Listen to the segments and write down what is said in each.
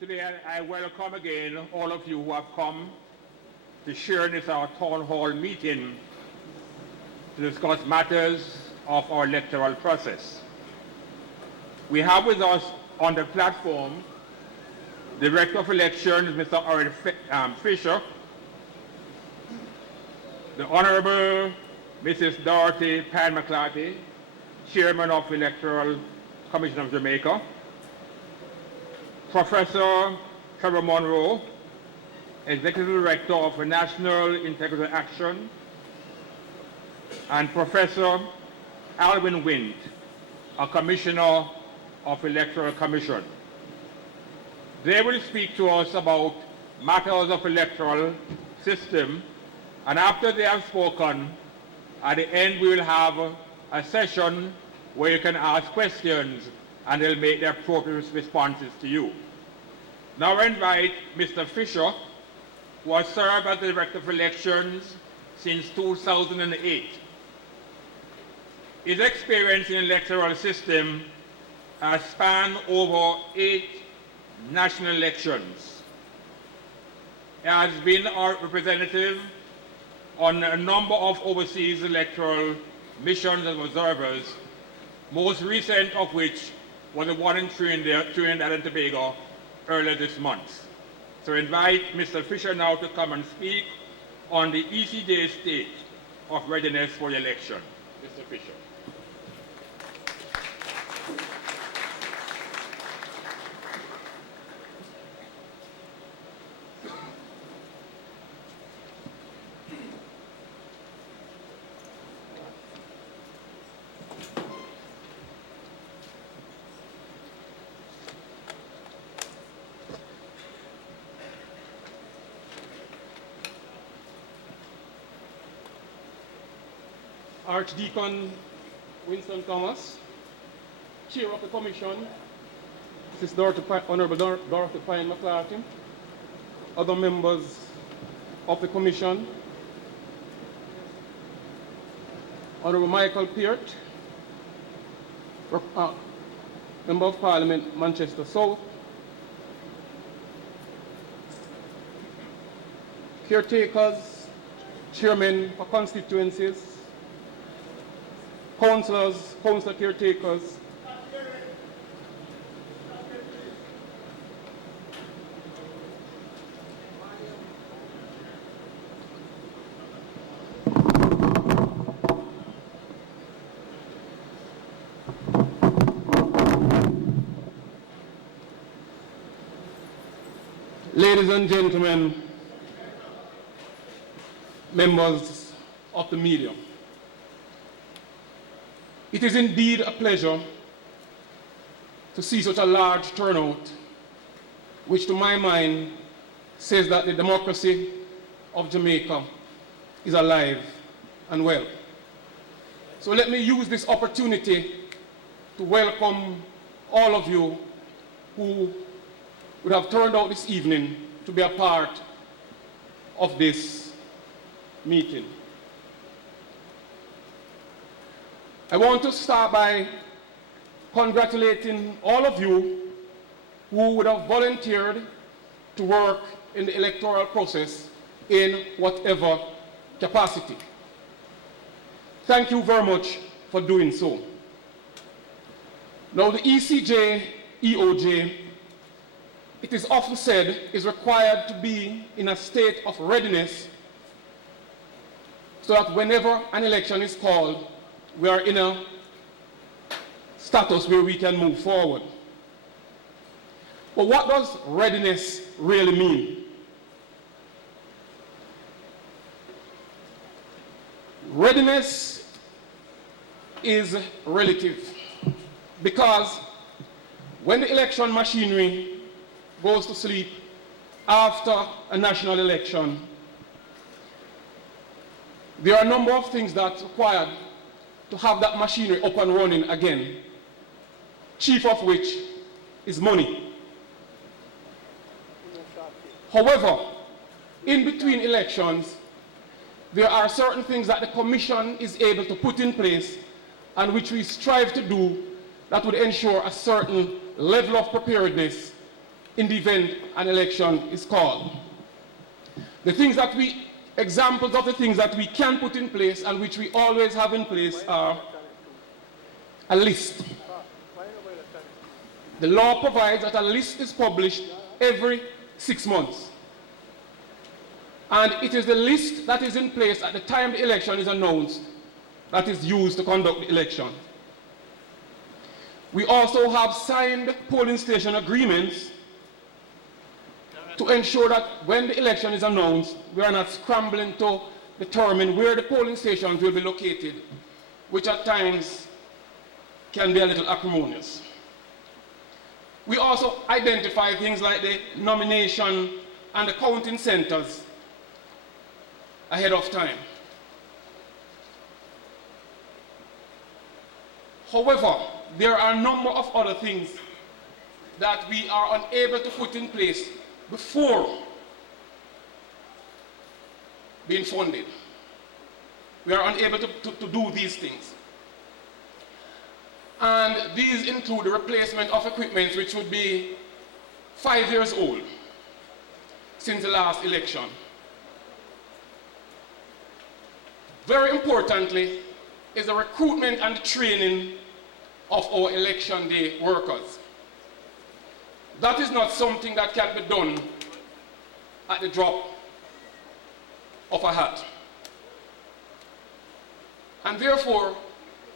Today I welcome again all of you who have come to share in this our town hall meeting to discuss matters of our electoral process. We have with us on the platform the Director of Elections, Mr. Orrette Fisher, the Honorable Mrs. Dorothy Pine-McLarty, Chairman of Electoral Commission of Jamaica, Professor Trevor Monroe, Executive Director of National Integrity Action, and Professor Alwyn Wind, a Commissioner of Electoral Commission. They will speak to us about matters of electoral system, and after they have spoken, at the end we will have a session where you can ask questions and they'll make the appropriate responses to you. Now I invite Mr. Fisher, who has served as the Director of Elections since 2008. His experience in the electoral system has spanned over 8 national elections. He has been our representative on a number of overseas electoral missions and observers, most recent of which was the one in Trinidad and Tobago earlier this month. So I invite Mr. Fisher now to come and speak on the ECJ state of readiness for the election. Mr. Fisher. Archdeacon Winston Thomas, Chair of the Commission, Mrs. Honorable Dorothy Pine-McLarty, other members of the Commission, Honorable Michael Peart, Member of Parliament, Manchester South, caretakers, chairmen for constituencies, councillors, councillor caretakers, ladies and gentlemen, members of the media. It is indeed a pleasure to see such a large turnout, which to my mind says that the democracy of Jamaica is alive and well. So let me use this opportunity to welcome all of you who would have turned out this evening to be a part of this meeting. I want to start by congratulating all of you who would have volunteered to work in the electoral process in whatever capacity. Thank you very much for doing so. Now the ECJ, EOJ, it is often said, is required to be in a state of readiness so that whenever an election is called, we are in a status where we can move forward. But what does readiness really mean? Readiness is relative because when the election machinery goes to sleep after a national election, there are a number of things that's required to have that machinery up and running again, chief of which is money. However, in between elections, there are certain things that the Commission is able to put in place and which we strive to do that would ensure a certain level of preparedness in the event an election is called. Examples of the things that we can put in place and which we always have in place are a list. The law provides that a list is published every 6 months. And it is the list that is in place at the time the election is announced that is used to conduct the election. We also have signed polling station agreements to ensure that when the election is announced, we are not scrambling to determine where the polling stations will be located, which at times can be a little acrimonious. We also identify things like the nomination and the counting centers ahead of time. However, there are a number of other things that we are unable to put in place before being funded. We are unable to do these things. And these include the replacement of equipment which would be 5 years old since the last election. Very importantly is the recruitment and the training of our election day workers. That is not something that can be done at the drop of a hat. And therefore,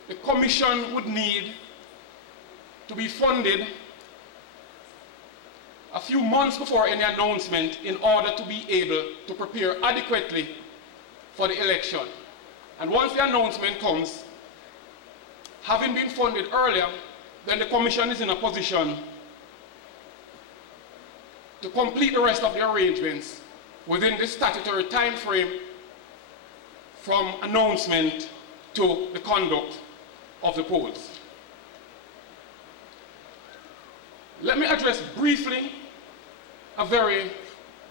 the commission would need to be funded a few months before any announcement in order to be able to prepare adequately for the election. And once the announcement comes, having been funded earlier, then the commission is in a position to complete the rest of the arrangements within the statutory time frame from announcement to the conduct of the polls. Let me address briefly a very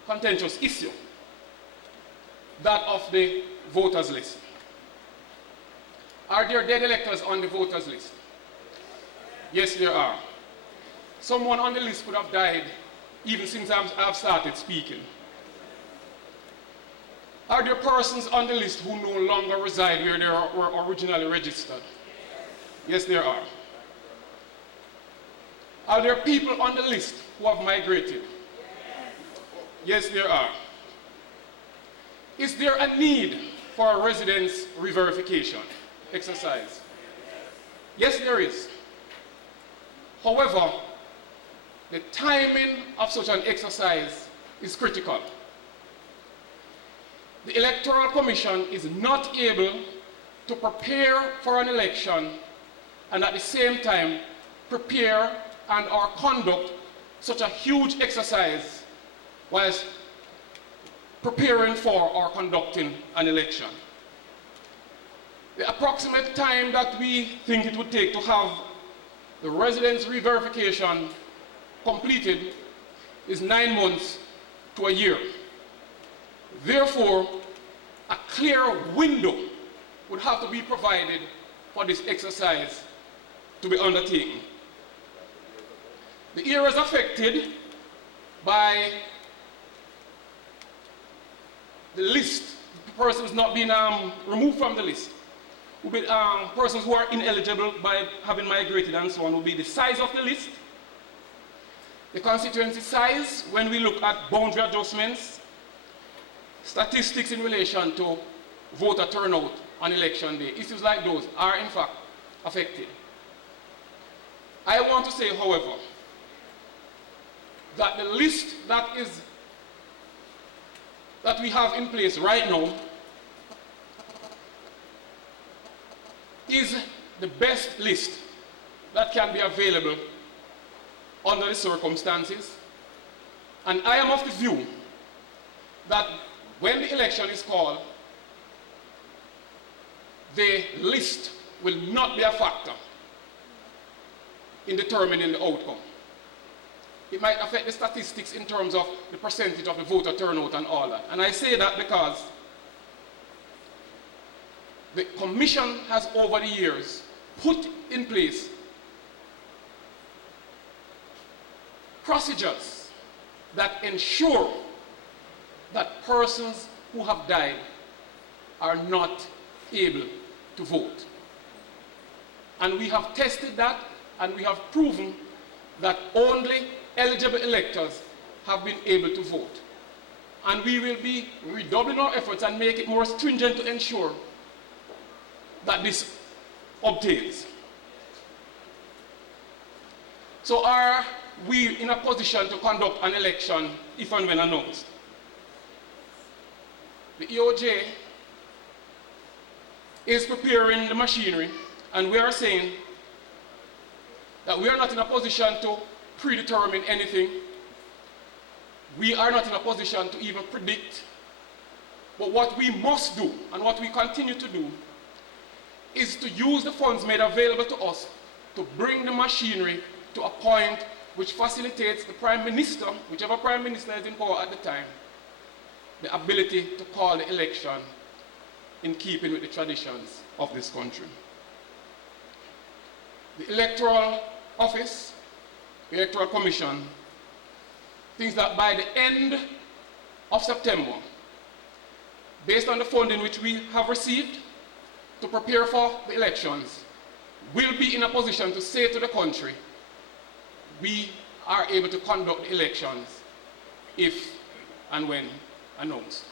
contentious issue, that of the voters list. Are there dead electors on the voters list? Yes, there are. Someone on the list could have died even since I've started speaking. Are there persons on the list who no longer reside where they were originally registered? Yes, there are. Are there people on the list who have migrated? Yes, there are. Is there a need for a residence re-verification exercise? Yes, there is. However, the timing of such an exercise is critical. The Electoral Commission is not able to prepare for an election and at the same time prepare and or conduct such a huge exercise whilst preparing for or conducting an election. The approximate time that we think it would take to have the residence re-verification completed is 9 months to a year. Therefore, a clear window would have to be provided for this exercise to be undertaken. The areas affected by the list, the persons not being removed from the list, will be persons who are ineligible by having migrated and so on, will be the size of the list, the constituency size when we look at boundary adjustments, statistics in relation to voter turnout on election day. Issues like those are in fact affected. I want to say, however, that the list that we have in place right now is the best list that can be available under the circumstances. And I am of the view that when the election is called, the list will not be a factor in determining the outcome. It might affect the statistics in terms of the percentage of the voter turnout and all that. And I say that because the Commission has over the years put in place procedures that ensure that persons who have died are not able to vote. And we have tested that, and we have proven that only eligible electors have been able to vote. And we will be redoubling our efforts and make it more stringent to ensure that this obtains. So are we in a position to conduct an election if and when announced? The EOJ is preparing the machinery, and we are saying that we are not in a position to predetermine anything. We are not in a position to even predict. But what we must do, and what we continue to do, is to use the funds made available to us to bring the machinery to a point which facilitates the Prime Minister, whichever Prime Minister is in power at the time, the ability to call the election in keeping with the traditions of this country. The Electoral Office, the Electoral Commission, thinks that by the end of September, based on the funding which we have received to prepare for the elections, we'll be in a position to say to the country, we are able to conduct the elections if and when announced.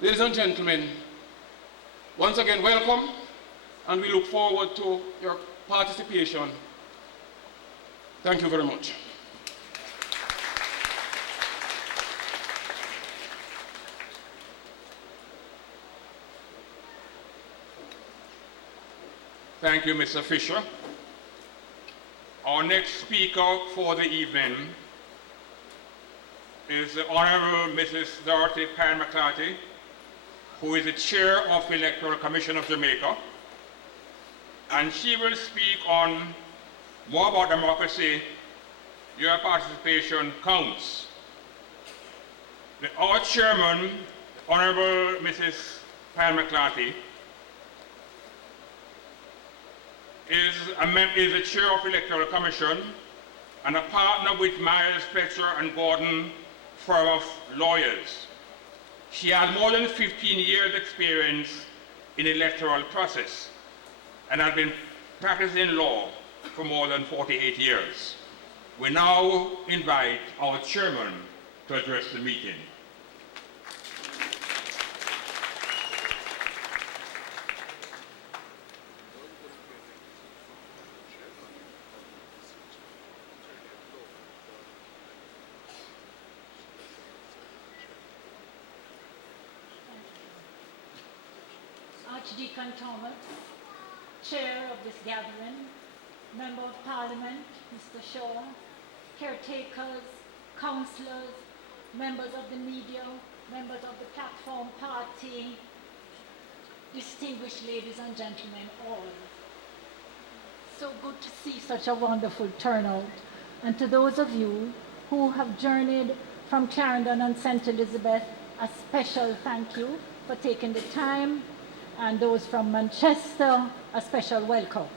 Ladies and gentlemen, once again, welcome, and we look forward to your participation. Thank you very much. Thank you, Mr. Fisher. Our next speaker for the evening is the Honorable Mrs. Dorothy Pine-McLarty, who is the Chair of the Electoral Commission of Jamaica, and she will speak on more about democracy. Your participation counts. Our chairman, Honorable Mrs. Pine-McLarty, is the chair of the Electoral Commission and a partner with Myers, Fletcher and Gordon firm of lawyers. She has more than 15 years experience in the electoral process and has been practicing law for more than 48 years. We now invite our chairman to address the meeting. Archdeacon Thomas, Chair of this gathering, Member of Parliament, Mr. Shaw, caretakers, councillors, members of the media, members of the platform party, distinguished ladies and gentlemen all. So good to see such a wonderful turnout. And to those of you who have journeyed from Clarendon and St. Elizabeth, a special thank you for taking the time, and those from Manchester, a special welcome.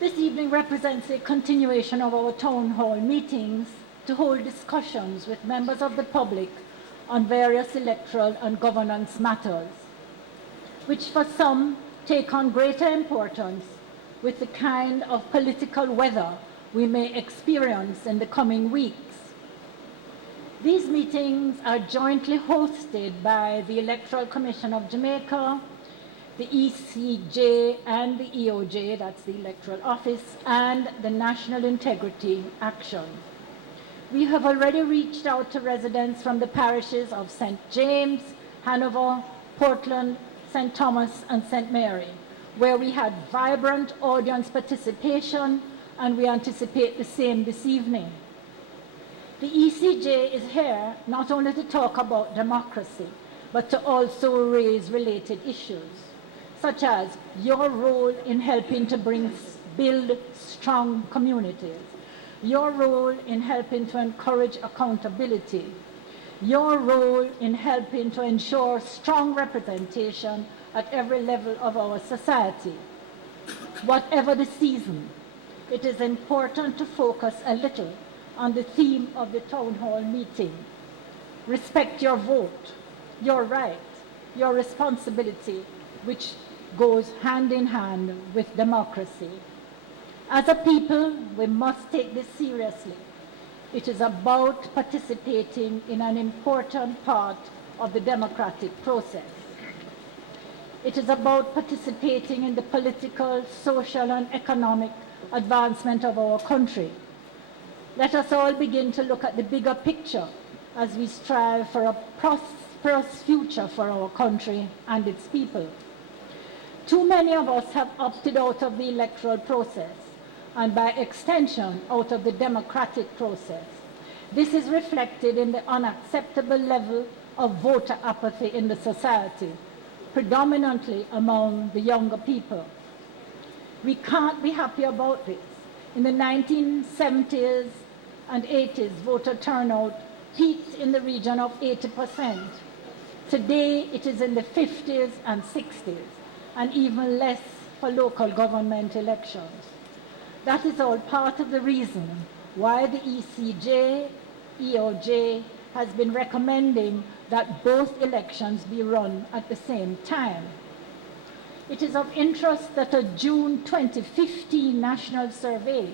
This evening represents a continuation of our town hall meetings to hold discussions with members of the public on various electoral and governance matters, which for some take on greater importance with the kind of political weather we may experience in the coming weeks. These meetings are jointly hosted by the Electoral Commission of Jamaica, the ECJ and the EOJ, that's the Electoral Office, and the National Integrity Action. We have already reached out to residents from the parishes of St. James, Hanover, Portland, St. Thomas, and St. Mary, where we had vibrant audience participation, and we anticipate the same this evening. The ECJ is here not only to talk about democracy, but to also raise related issues, such as your role in helping to build strong communities, your role in helping to encourage accountability, your role in helping to ensure strong representation at every level of our society. Whatever the season, it is important to focus a little on the theme of the town hall meeting. Respect your vote, your right, your responsibility, which goes hand in hand with democracy. As a people, we must take this seriously. It is about participating in an important part of the democratic process. It is about participating in the political, social, and economic advancement of our country. Let us all begin to look at the bigger picture as we strive for a prosperous future for our country and its people. Too many of us have opted out of the electoral process, and by extension, out of the democratic process. This is reflected in the unacceptable level of voter apathy in the society, predominantly among the younger people. We can't be happy about this. In the 1970s and 80s, voter turnout peaked in the region of 80%. Today, it is in the 50s and 60s, and even less for local government elections. That is all part of the reason why the ECJ, EOJ has been recommending that both elections be run at the same time. It is of interest that a June 2015 national survey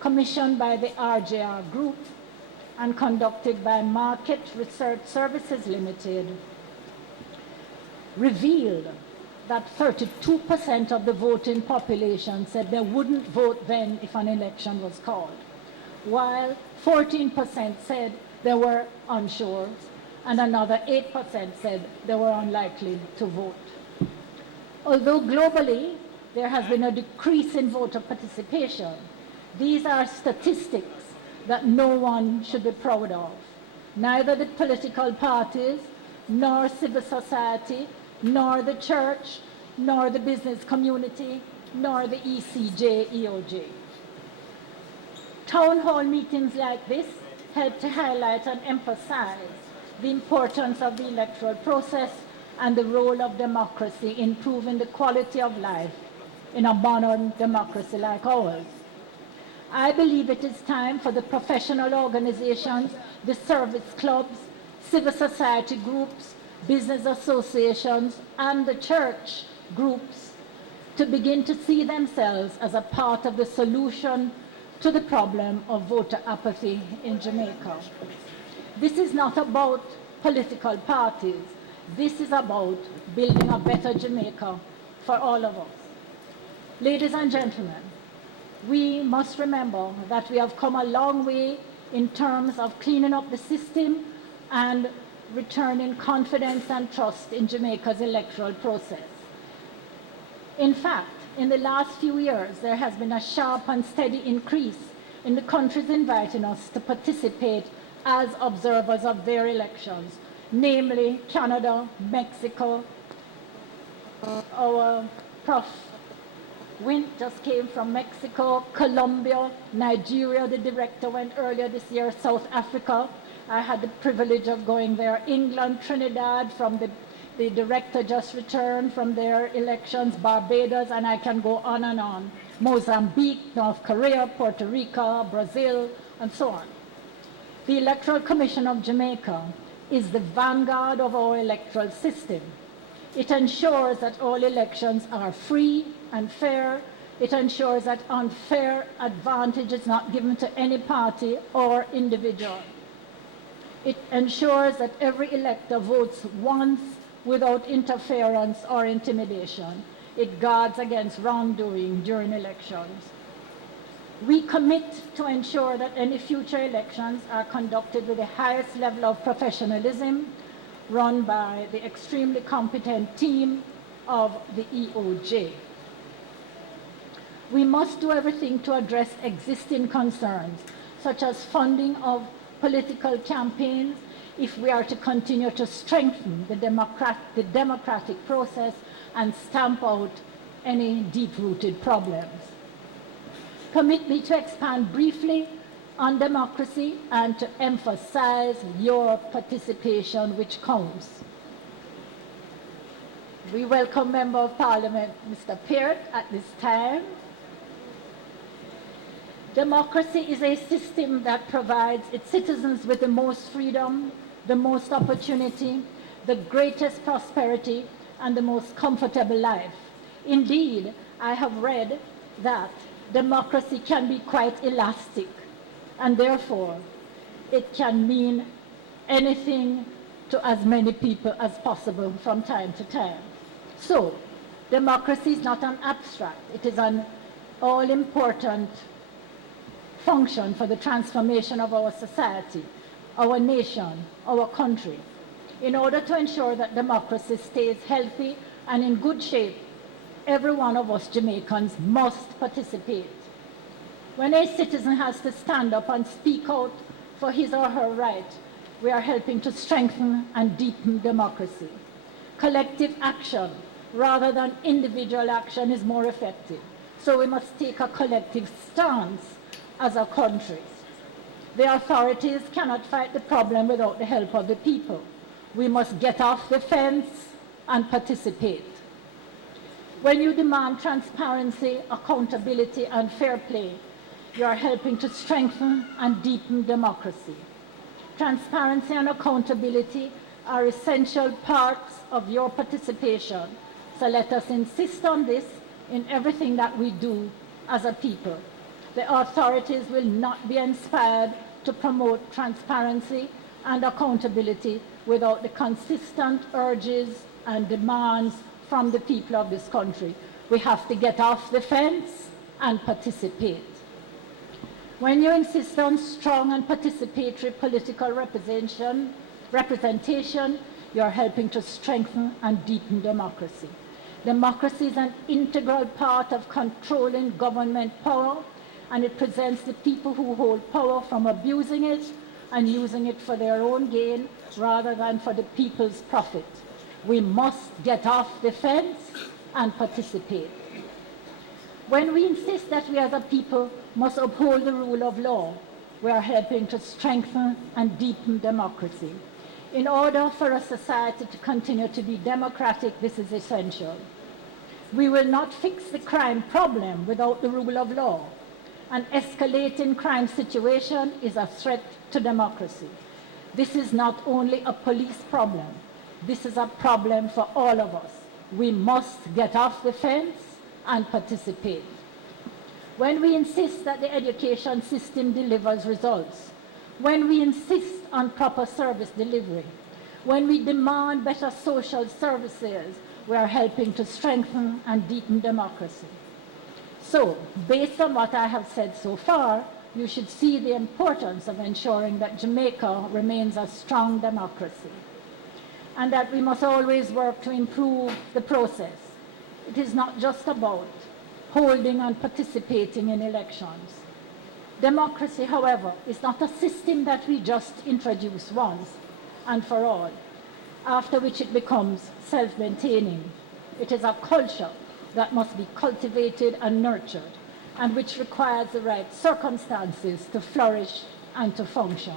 commissioned by the RJR Group and conducted by Market Research Services Limited revealed that 32% of the voting population said they wouldn't vote then if an election was called, while 14% said they were unsure, and another 8% said they were unlikely to vote. Although globally there has been a decrease in voter participation, these are statistics that no one should be proud of. Neither the political parties, nor civil society, nor the church, nor the business community, nor the ECJ, EOJ. Town hall meetings like this help to highlight and emphasize the importance of the electoral process and the role of democracy in improving the quality of life in a modern democracy like ours. I believe it is time for the professional organizations, the service clubs, civil society groups, business associations, and the church groups to begin to see themselves as a part of the solution to the problem of voter apathy in Jamaica. This is not about political parties. This is about building a better Jamaica for all of us. Ladies and gentlemen, we must remember that we have come a long way in terms of cleaning up the system and returning confidence and trust in Jamaica's electoral process. In fact, in the last few years, there has been a sharp and steady increase in the countries inviting us to participate as observers of their elections, namely Canada, Mexico. Our Prof. Wint just came from Mexico, Colombia, Nigeria. The director went earlier this year, South Africa. I had the privilege of going there. England, Trinidad, from the director just returned from their elections, Barbados, and I can go on and on. Mozambique, North Korea, Puerto Rico, Brazil, and so on. The Electoral Commission of Jamaica is the vanguard of our electoral system. It ensures that all elections are free and fair. It ensures that unfair advantage is not given to any party or individual. It ensures that every elector votes once without interference or intimidation. It guards against wrongdoing during elections. We commit to ensure that any future elections are conducted with the highest level of professionalism, run by the extremely competent team of the EOJ. We must do everything to address existing concerns, such as funding of political campaigns, if we are to continue to strengthen the democratic process and stamp out any deep-rooted problems. Permit me to expand briefly on democracy and to emphasize your participation, which counts. We welcome Member of Parliament, Mr. Peart, at this time. Democracy is a system that provides its citizens with the most freedom, the most opportunity, the greatest prosperity, and the most comfortable life. Indeed, I have read that democracy can be quite elastic, and therefore it can mean anything to as many people as possible from time to time. So, democracy is not an abstract, it is an all-important function for the transformation of our society, our nation, our country. In order to ensure that democracy stays healthy and in good shape, every one of us Jamaicans must participate. When a citizen has to stand up and speak out for his or her right, we are helping to strengthen and deepen democracy. Collective action rather than individual action is more effective. So we must take a collective stance as a country. The authorities cannot fight the problem without the help of the people. We must get off the fence and participate. When you demand transparency, accountability, and fair play, you are helping to strengthen and deepen democracy. Transparency and accountability are essential parts of your participation, so let us insist on this in everything that we do as a people. The authorities will not be inspired to promote transparency and accountability without the consistent urges and demands from the people of this country. We have to get off the fence and participate. When you insist on strong and participatory political representation, you are helping to strengthen and deepen democracy. Democracy is an integral part of controlling government power, and it prevents the people who hold power from abusing it and using it for their own gain rather than for the people's profit. We must get off the fence and participate. When we insist that we as a people must uphold the rule of law, we are helping to strengthen and deepen democracy. In order for a society to continue to be democratic, this is essential. We will not fix the crime problem without the rule of law. An escalating crime situation is a threat to democracy. This is not only a police problem. This is a problem for all of us. We must get off the fence and participate. When we insist that the education system delivers results, when we insist on proper service delivery, when we demand better social services, we are helping to strengthen and deepen democracy. So, based on what I have said so far, you should see the importance of ensuring that Jamaica remains a strong democracy, and that we must always work to improve the process. It is not just about holding and participating in elections. Democracy, however, is not a system that we just introduce once and for all, after which it becomes self-maintaining. It is a culture that must be cultivated and nurtured, and which requires the right circumstances to flourish and to function.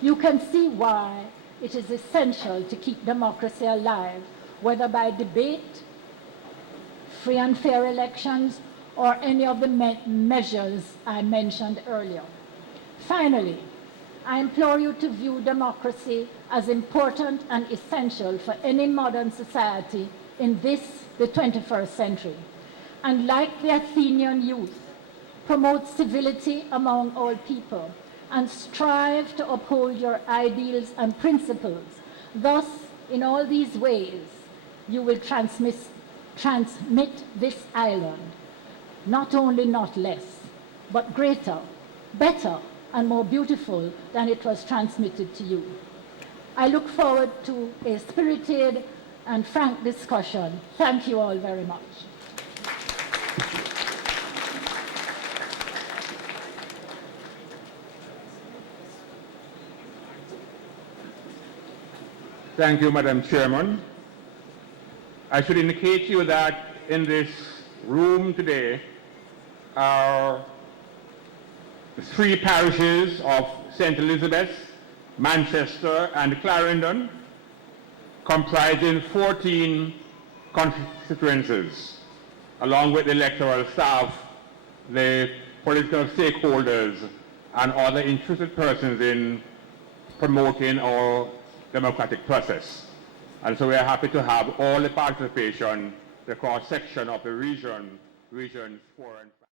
You can see why it is essential to keep democracy alive, whether by debate, free and fair elections, or any of the measures I mentioned earlier. Finally, I implore you to view democracy as important and essential for any modern society in this, the 21st century. And like the Athenian youth, promote civility among all people and strive to uphold your ideals and principles. Thus, in all these ways, you will transmit this island, not only not less, but greater, better, and more beautiful than it was transmitted to you. I look forward to a spirited and frank discussion. Thank you all very much. Thank you, Madam Chairman. I should indicate to you that in this room today are the three parishes of St. Elizabeth, Manchester, and Clarendon, comprising 14 constituencies. Along with the electoral staff, the political stakeholders, and other interested persons in promoting our democratic process. And so we are happy to have all the participation, the cross-section of the regions 4 and 5.